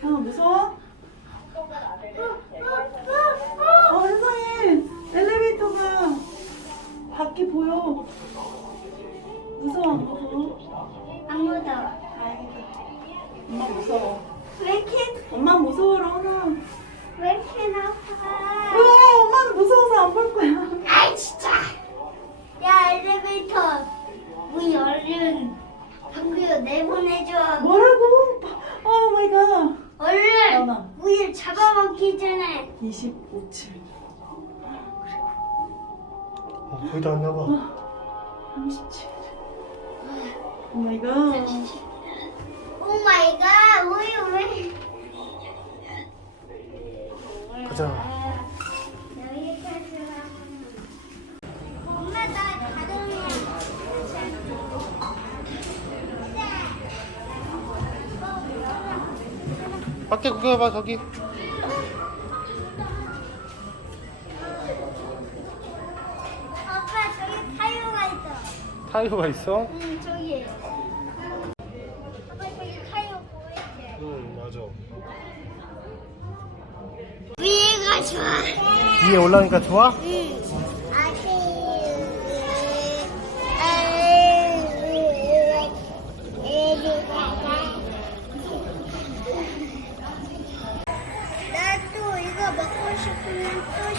형 무서워? 어 세상에 어, 어, 어, 어. 어, 엘리베이터가 밖에 보여 무서워 누구? 안 무서워? 다행이다 엄마 무서워 왜이렇 can... 엄마 무서워 러나 왜 이렇게 빠왜 엄마는 무서워서 안 볼 거야 아이 진짜 야 엘리베이터 문 열린 방귀요 내보내줘 뭐라고? 오 마이 갓 얼른 우유 잡아먹기 전에 25층 어, 거의 다 왔나봐 37층 오마이갓 오마이갓 우유 왜 가자 밖에 구경해봐 저기 아빠 저기 타이어가 있어 타이어가 있어? 응 저기에 응. 아빠 저기 타이어 보이지? 응 맞아 위에가 좋아 예. 위에 올라니까 좋아? 예.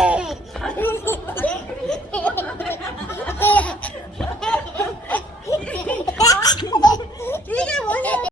Hey!